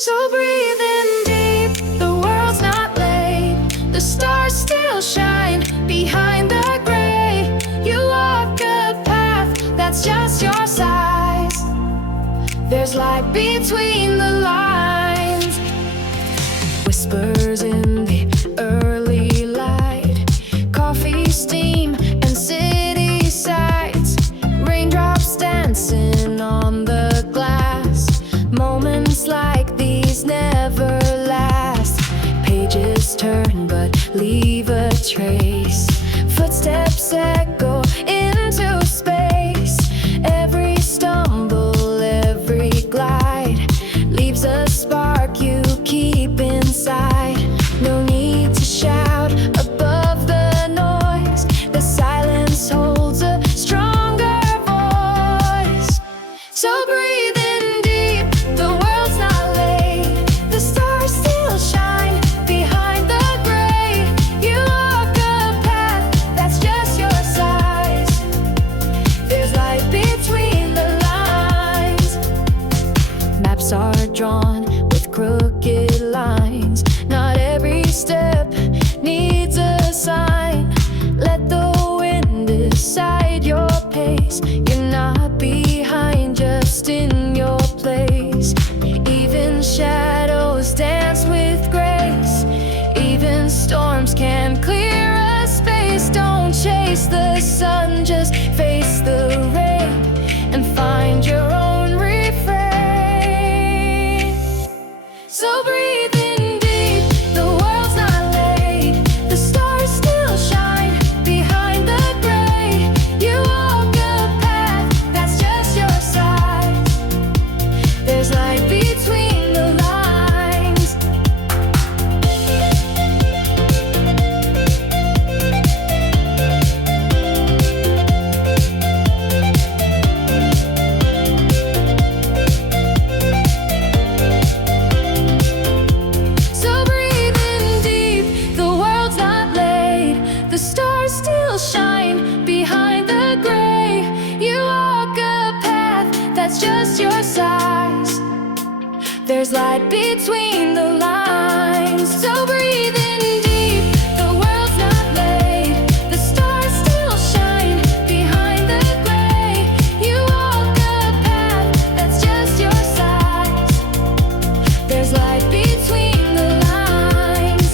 So breathe in deep, the world's not late. The stars still shine behind the gray. You walk a path that's just your size. There's light between the lines. Whispers in the early light. Coffee, steam, and city sights. Raindrops dancing on the glass. Moments like these never last. Pages turn but leave a trace. Footsteps echo into space. Every stumble, every glide leaves a spark you keep inside. No need to shout above the noise. The silence holds a stronger voice. So breathe in deep, the world's not late. The stars still shine behind the gray. You walk a path that's just your size. There's light between the lines. Maps are drawn with crooked lines. Not every step needs a sign. Let the wind decide your pace. You're not behind, just in your place. Even shadows dance with grace. Even storms can clear a space. Don't chase the sun, just face the rain and find your own refrain. So breathe in deep, the world's not late. The stars still shine behind the gray. You walk a path that's just your size. There's light between the lines. So breathe in deep, the world's not late. The stars still shine behind the gray. You walk a path that's just your size. There's light between the lines. So breathe in deep, the world's not late. The stars still shine behind the gray. You walk a path that's just your size. There's light between the lines.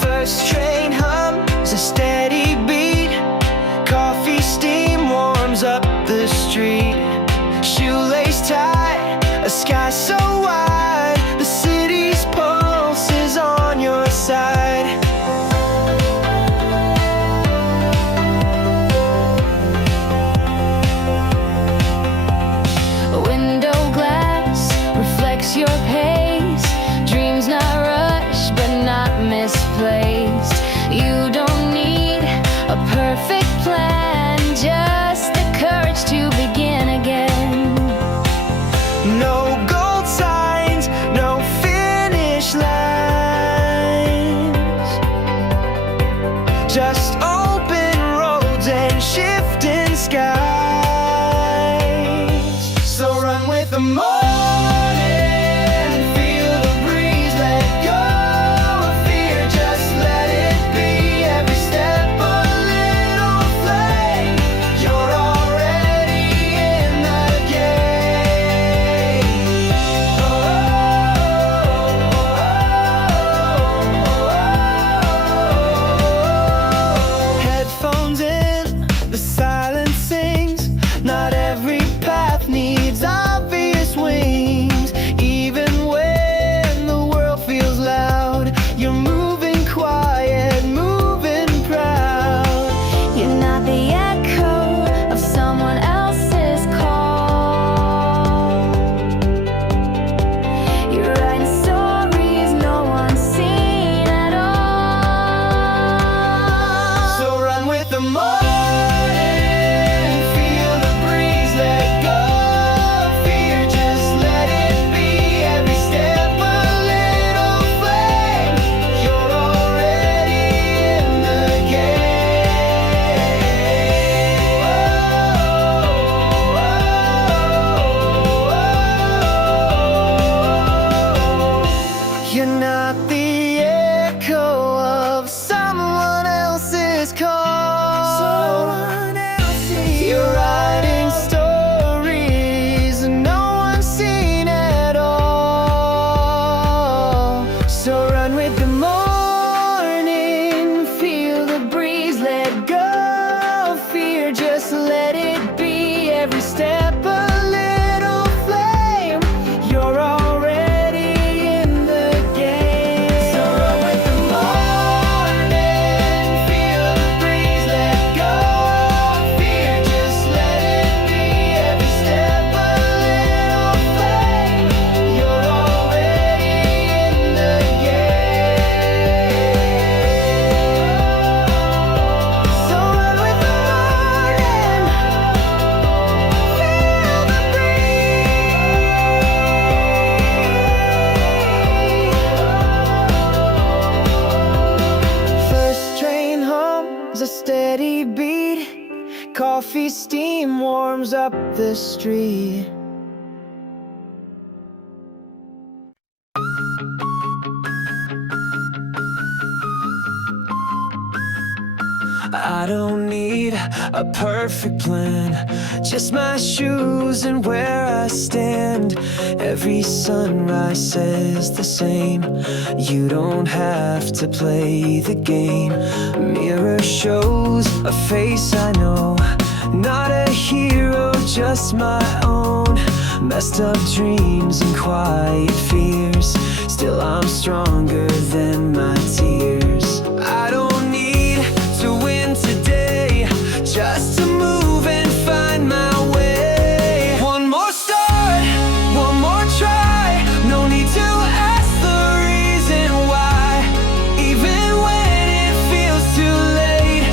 First train hums a steady beat. Coffee steam warms up the street. Shoelace tied, a sky so wide. The city's pulse is on your side. Window glass reflects your pace. Dreams not rushed but not misplaced. You don't need a perfect plan, just the courage to begin again. No gold signs, no finish lines. Just open roads and shifting skies. So run with the morning, feel the breeze, let go of fear, just let it be. Every step a little flame, you're already in the game. Oh, oh, oh. Headphones in, the silence sings. Not every path needs obvious wings. the street. I don't need a perfect plan, just my shoes and where I stand. Every sunrise says the same, you don't have to play the game. Mirror shows a face I know, not a hero, just my own. Messed up dreams and quiet fears, still I'm stronger than my tears. I don't need to win today, just to move and find my way. One more start, one more try, no need to ask the reason why. Even when it feels too late,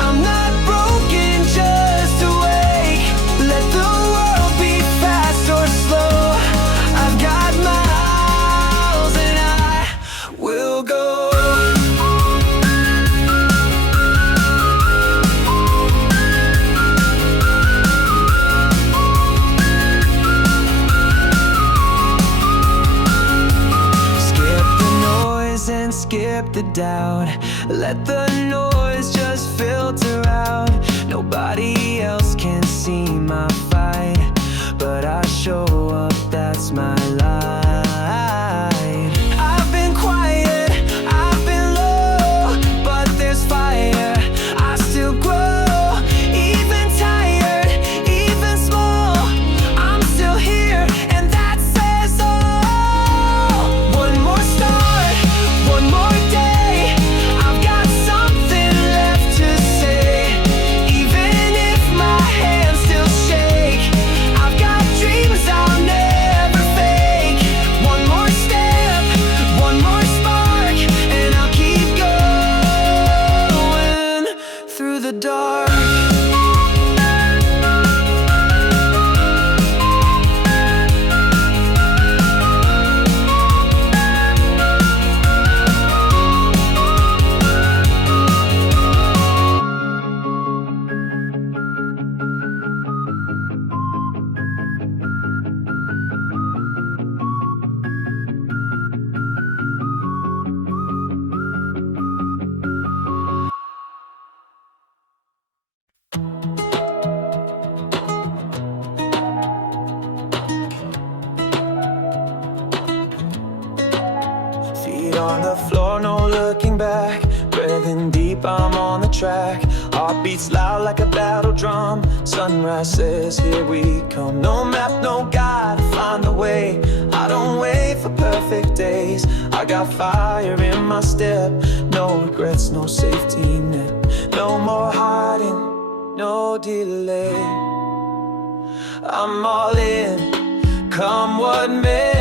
I'm not broken, just awake. Let the world be fast or slow, I've got miles and I will go. And skip the doubt, let the noise just filter out. Nobody else can see my fight, but I show up, that's my light. I've been quiet, I've been low, but there's fire, I still grow. Even tired, even small, I'm still here, and that says all. One more start, one more day, I've got something left to say. Even if my hands still shake, I've got dreams I'll never fake. One more step, one more spark, and I'll keep going through the dark. Feet on the floor, no looking back. Breathing deep, I'm on the track. Heart beats loud like a battle drum. Sunrise says, here we come. No map, no guide, find the way. I don't wait for perfect days. I got fire in my step. No regrets, no safety net. No more hiding, no delay. I'm all in, come what may.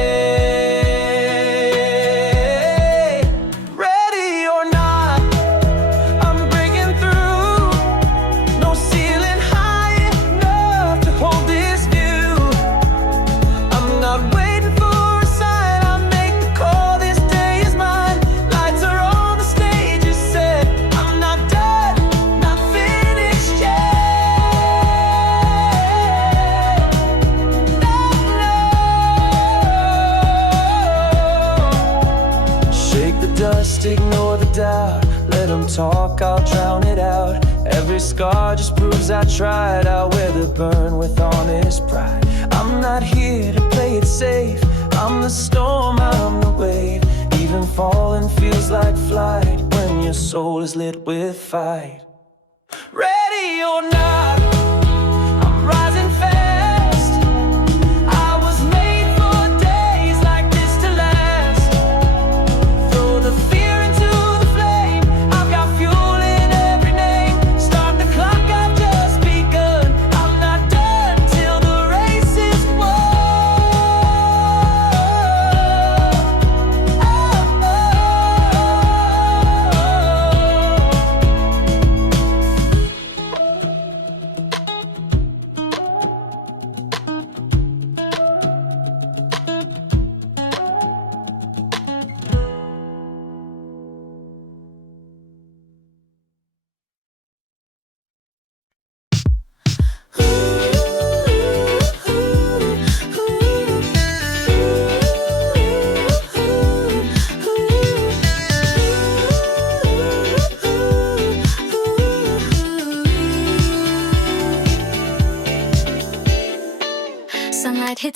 Ignore the doubt, let them talk, I'll drown it out. Every scar just proves I tried. I'll wear the burn with honest pride. I'm not here to play it safe, I'm the storm, I'm the wave. Even falling feels like flight when your soul is lit with fight. Ready or not, I'm rising fast. I was made for days like this to last. Throw the fear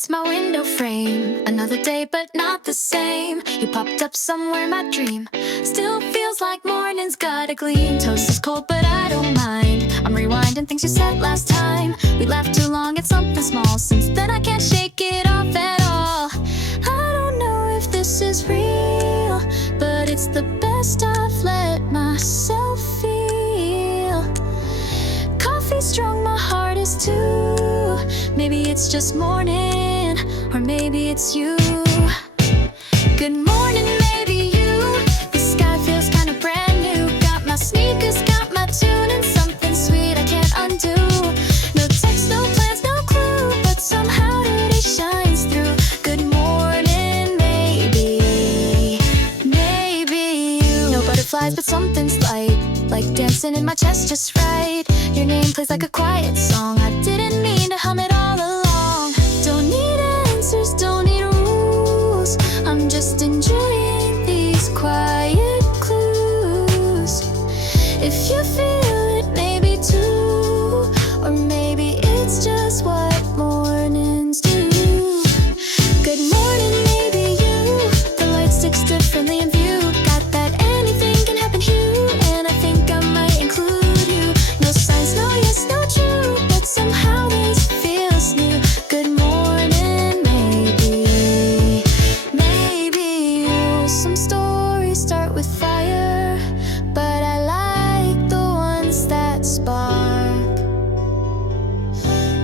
It's my window frame. Another day, but not the same. You popped up somewhere in my dream. Still feels like morning's got a gleam. Toast is cold, but I don't mind. I'm rewinding things you said last time. We laughed too long at something small. Since then I can't shake it off at all. I don't know if this is real, but it's the best I've let myself feel. Coffee strong, my heart is too. Maybe it's just morning, or maybe it's you. Good morning, maybe you. The sky feels kinda brand new. Got my sneakers, got my tune, and something sweet I can't undo. No text, no plans, no clue, but somehow today shines through. Good morning, maybe you. No butterflies, but something's light, like dancing in my chest just right. Your name plays like a quiet song. I didn't mean to hum it all along. Don't need answers, don't need rules. I'm just enjoying these quiet clues. If you feel it, maybe too. Or maybe it's just what mornings do. Good morning, maybe you. The light sticks differently in view. Got that anything can happen hue, and I think I might include you. No signs, no yes, no true, but somehow this feels new. Good morning, maybe you. Some stories start with fire, but I like the ones that spark,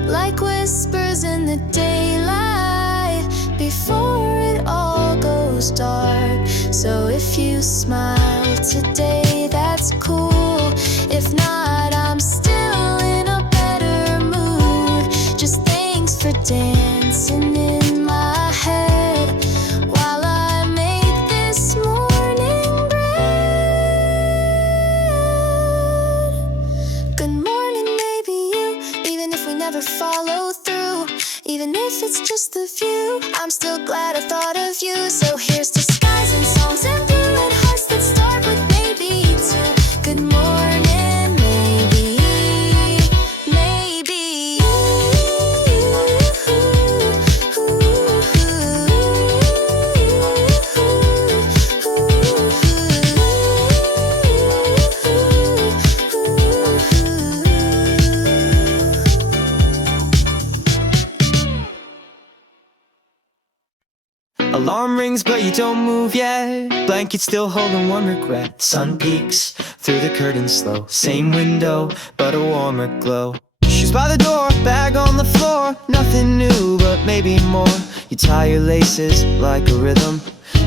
like whispers in the daylight before it all goes dark. So if you smile today, that's cool. If not, I'm still in a better mood. Just thanks for dancing in my head while I make this morning bread. Good morning, maybe you. Even if we never follow through, even if it's just the view, I'm still glad I thought of you. So here's to skies and songs and blue and hearts that start with maybe too. Good morning, maybe you. Alarm rings, but you don't move yet. Blanket still holding one regret. Sun peeks through the curtains slow. Same window, but a warmer glow. Shoes by the door, bag on the floor. Nothing new, but maybe more. You tie your laces like a rhythm.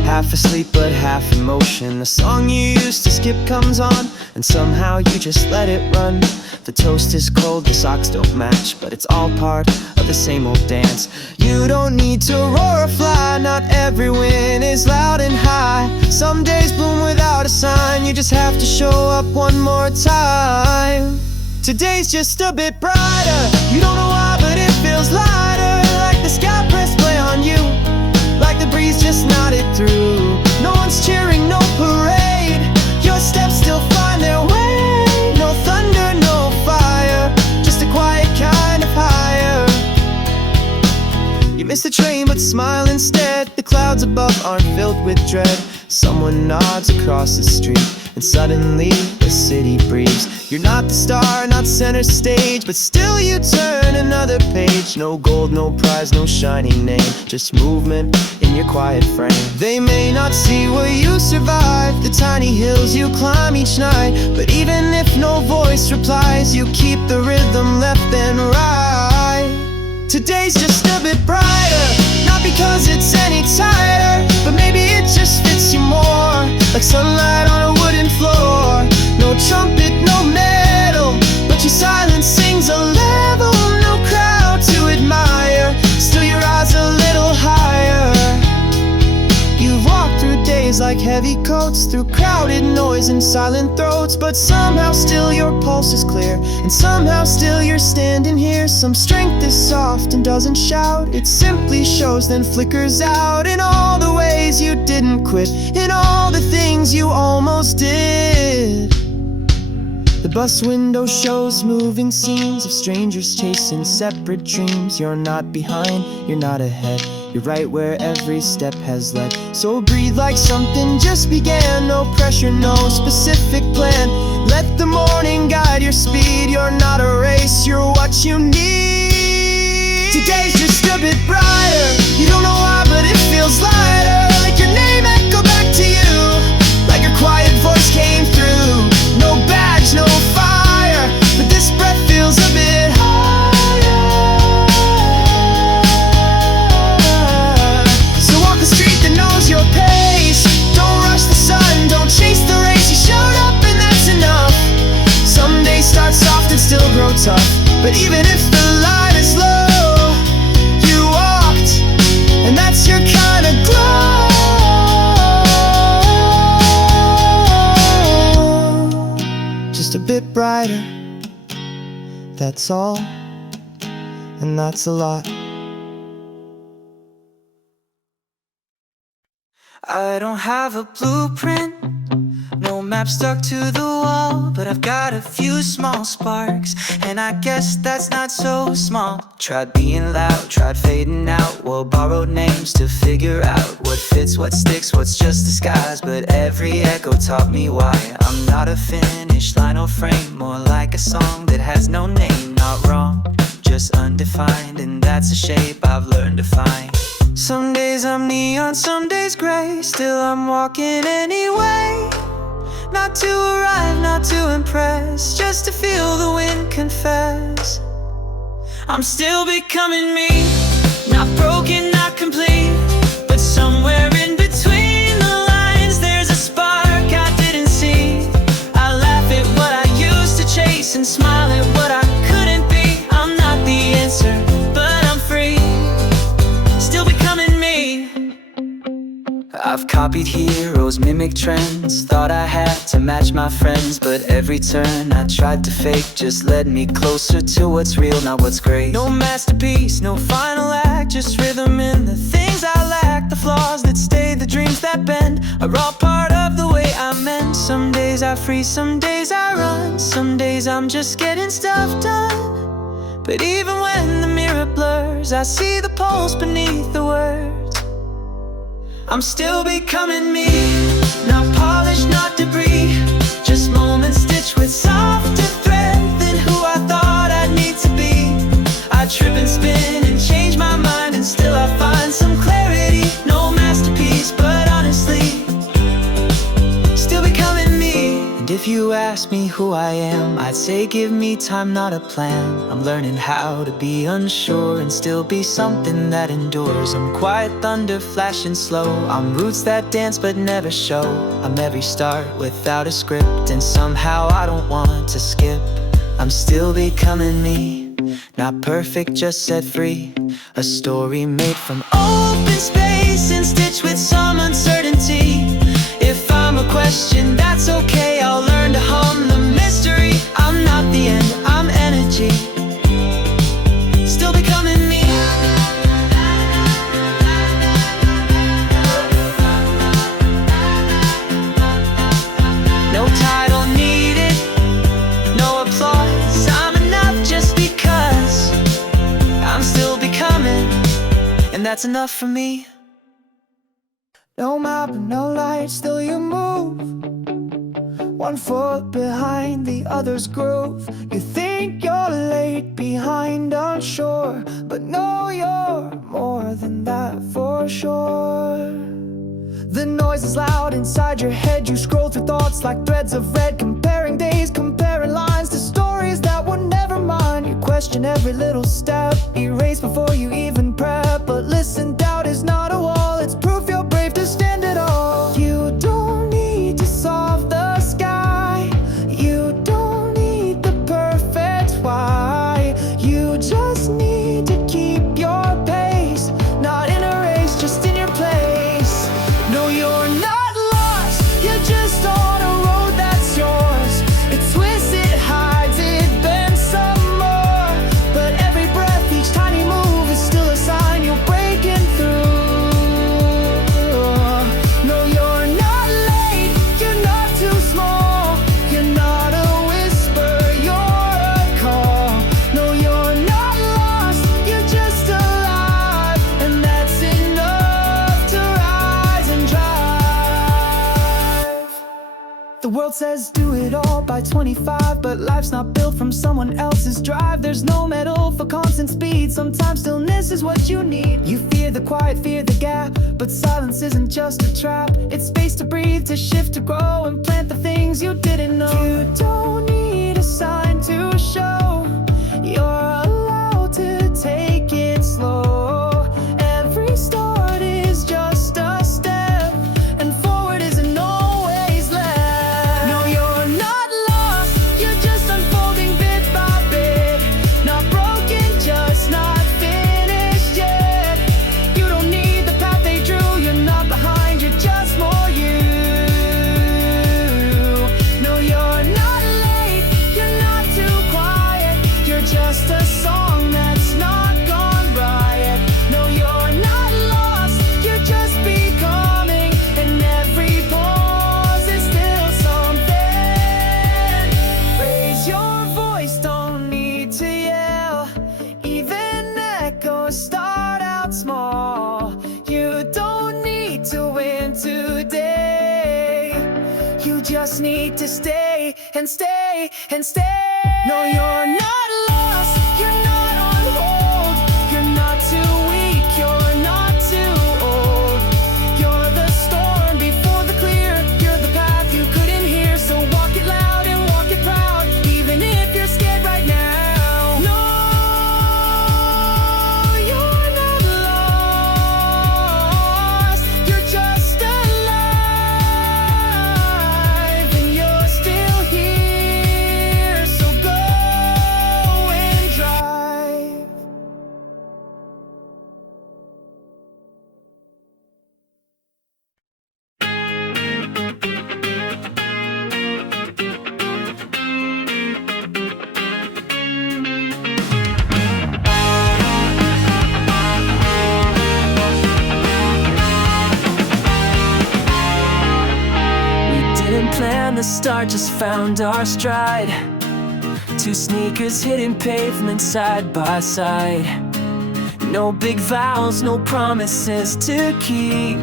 Half asleep, but half in motion. The song you used to skip comes on, and somehow you just let it run. The toast is cold, the socks don't match, but it's all part of the same old dance. You don't need to roar or fly, not every win is loud and high. Some days bloom without a sign, you just have to show up one more time. Today's just a bit brighter, you don't know why, but it feels lighter. Like the sky pressed play on you, like the breeze just nodded through. No one's cheering, no parade, your steps still find their way. No thunder, no fire, just a quiet kind of higher. You miss the train but smile instead. The clouds above aren't filled with dread. Someone nods across the street, and suddenly the city breathes. You're not the star, not center stage, but still you turn another page. No gold, no prize, no shining name, just movement in your quiet frame. They may not see what you survived, the tiny hills you climb each night, but even if no voice replies, you keep the rhythm left and right. Today's just a bit brighter, not because it's any tighter, but maybe it just fits you more, like sunlight on a wooden floor. No trumpet, no medal, but your silence sings a level. No crowd to admire, still your eyes a little higher. You've walked through days like heavy coats, through crowded noise and silent throats, but somehow still your pulse is clear, and somehow still you're standing here. Some strength is soft and doesn't shout, it simply shows then flickers out. In all the ways you didn't quit, in all the things you almost did. The bus window shows moving scenes of strangers chasing separate dreams. You're not behind, you're not ahead, you're right where every step has led. So breathe like something just began. No pressure, no specific plan. Let the morning guide your speed. You're not a race, you're what you need. Today's just a bit brighter. You don't know why, but it feels lighter. Like your name echo back to you, like your quiet voice came through. No badge, no fire, but this breath feels a bit higher. So walk the street that knows your pace. Don't rush the sun, don't chase the race. You showed up and that's enough. Some days start soft and still grow tough, but even if the line is low, you walked, and that's your kind of glow. Just a bit brighter, that's all, and that's a lot. I don't have a blueprint, no map stuck to the wall, but I've got a few small sparks, and I guess that's not so small. Tried being loud, tried fading out, wore borrowed names to figure out what fits, what sticks, what's just disguise. But every echo taught me why I'm not a finish line or frame, more like a song that has no name. Not wrong, just undefined, and that's a shape I've learned to find. Some days I'm neon, some days gray, still I'm walking anyway. Not to arrive, not to impress, just to feel the wind confess. I'm still becoming me, not broken, not complete, but somewhere in between the lines there's a spark I didn't see. I laugh at what I used to chase and smile at what I couldn't be. I'm not the answer, but I'm free, still becoming me. I've copied heroes, mimic trends, thought I had to match my friends, but every turn I tried to fake just led me closer to what's real, not what's great. No masterpiece, no final act, just rhythm in the things I lack. The flaws that stay, the dreams that bend, are all part of the way I'm meant. Some days I freeze, some days I run, some days I'm just getting stuff done. But even when the mirror blurs, I see the pulse beneath the words. I'm still becoming me, not polished, not debris, just moments stitched with softer thread than who I thought I'd need to be. I trip and spin and change my mind, and still I find some clarity. No masterpiece, but honestly, still becoming me. And if you ask me who I am, I'd say give me time, not a plan. I'm learning how to be unsure and still be something that endures. I'm quiet thunder flashing slow, I'm roots that dance but never show. I'm every start without a script, and somehow I don't want to skip. I'm still becoming me, not perfect, just set free. A story made from open space and stitched with some uncertainty. If I'm a question, that's okay, I'll learn to hum the mystery. I'm not the end, I'm energy, still becoming me. No title needed, no applause, I'm enough just because I'm still becoming, and that's enough for me. No map, no light, still you move, one foot behind the other's groove. You think you're late, behind, unsure, but no, you're more than that for sure. The noise is loud inside your head, you scroll through thoughts like threads of red, comparing days, comparing lines to stories that were never mine. You question every little step, erase before you even prep. But listen, doubt is not a wall, it's proof you're brave to stand at all. You don't need to solve the sky, you don't need the perfect why. You just need to keep your pace, not in a race, just in your place. No, you're not lost, you're just on a road that's yours. It twists, it hides, it bends some more, but every breath, each tiny move is still a sign you're breaking through. The world says do it all by 25, but life's not built from someone else's drive. There's no medal for constant speed, sometimes stillness is what you need. You fear the quiet, fear the gap, but silence isn't just a trap. It's space to breathe, to shift, to grow, and plant the things you didn't know. You don't need a sign to show you're allowed to take it slow. Every start is just a step, and forward isn't always left. No, you're not lost, you're just unfolding bit by bit. Not broken, just not finished yet. You don't need the path they drew, you're not behind, you're just more you. No, you're not late, you're not too quiet. You're just a song that's not gone riot. No, you're not lost, you're just becoming, and every pause is still something. Raise your voice, don't need to yell. Even echoes start out small. You don't need to win today. You just need to stay and stay and stay. No, you're not lost, you're not on hold. You're not too weak, you're not too old. You're the storm before the clear. You're the path you couldn't hear. So walk it loud and walk it proud, even if you're scared right now. No, you're not lost. You're just alive, and you're still here. So go and drive. We didn't plan the start, just found our stride. Two sneakers hitting pavement side by side. No big vows, no promises to keep,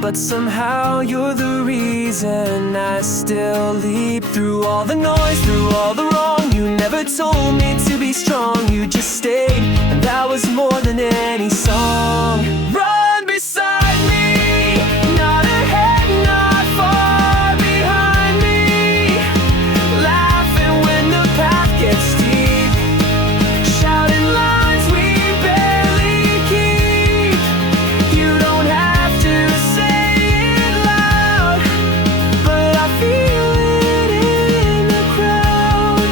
but somehow you're the reason I still leap. Through all the noise, through all the wrong, you never told me to be strong. You just stayed, and that was more than any song. Run beside me, not ahead, not far behind me. Laughing when the path gets steep, shouting lines we barely keep. You don't have to say it loud, but I feel it in the crowd.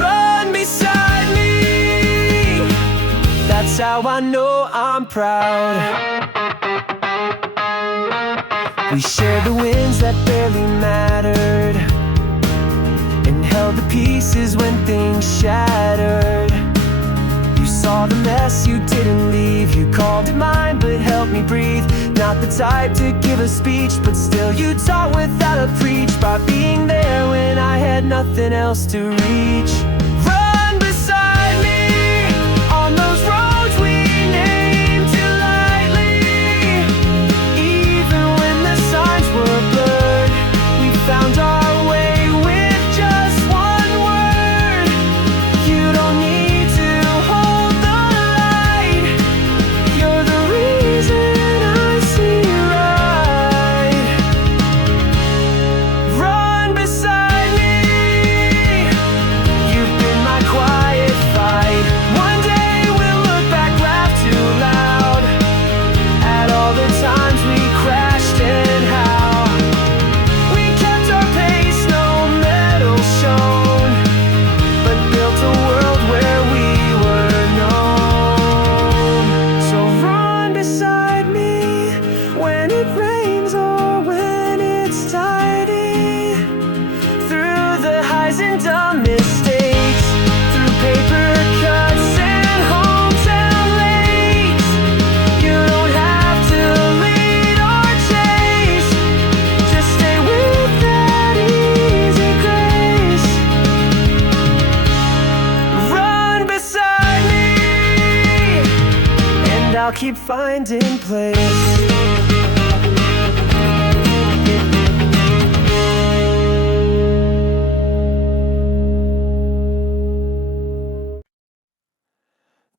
Run beside me, that's how I know I'm proud. We shared the wins that barely mattered, and held the pieces when things shattered. You saw the mess, you didn't leave. You called it mine, but helped me breathe. Not the type to give a speech, but still you taught without a preach. By being there when I had nothing else to reach. Run beside me on those roads we named too lightly. Even when the signs were blurred, we found our way with just one word. You don't need to hold the light. You're the reason I see right. Run beside me, you've been my quiet fight. One day we'll look back, laugh too loud at all the times we crashed and how we kept our pace, no medal shown, but built a world where we were known. So run beside me when it rains or when it's tidy. Through the highs and dumb mistakes, through paper cuts and hometown lakes. You don't have to lead or chase, just stay with that easy grace. Run beside me, and I'll keep finding place.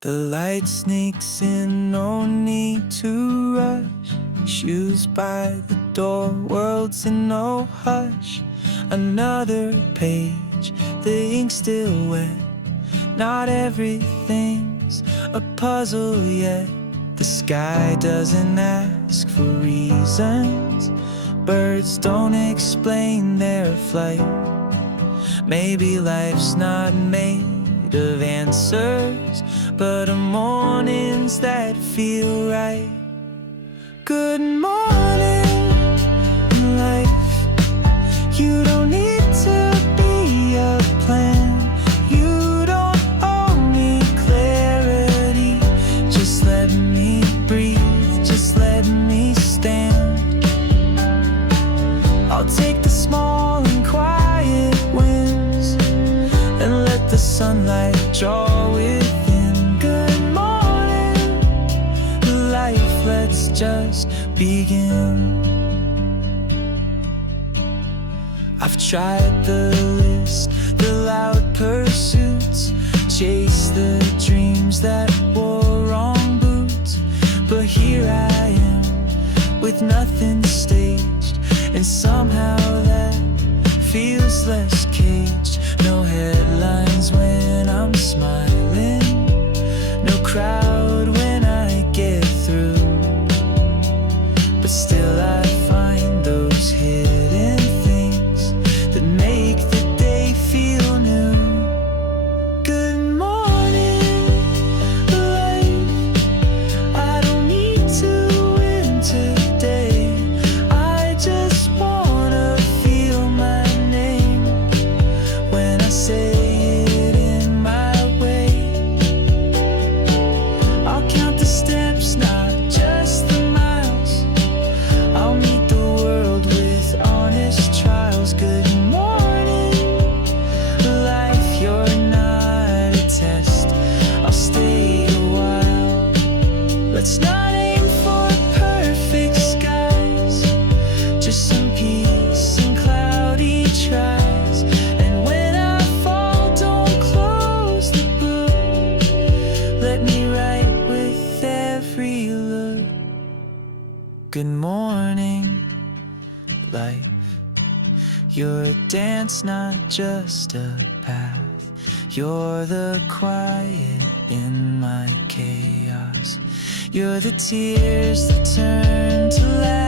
The light sneaks in, no need to rush. Shoes by the door, world's in no hush. Another page, the ink still wet. Not everything's a puzzle yet. The sky doesn't ask for reasons. Birds don't explain their flight. Maybe life's not made of answers, but of mornings that feel right. Good morning, life. You don't need to be a plan. You don't owe me clarity. Just let me breathe, just let me stand. I'll take the small and quiet wins and let the sunlight draw within. Good morning, life, let's just begin. I've tried the list, the loud pursuits, chased the dreams that wore wrong boots. But here I am, with nothing staged, and somehow that feels less caged. No headlines when I'm smiling, no crowd when I get through. But still I find those hidden things that make the day feel new. Good morning, life. I don't need to win today. I just wanna feel my name when I say it in my way. I'll count the steps, not just the miles. I'll meet the world with honest trials. Good morning, life, you're not a test. I'll stay a while. Let's not aim for perfect skies, just some peace and cloudy tries. And when I fall, don't close the book. Let me write with every look. Good morning, life. You're a dance, not just a path. You're the quiet in my chaos. You're the tears that turn to laughter.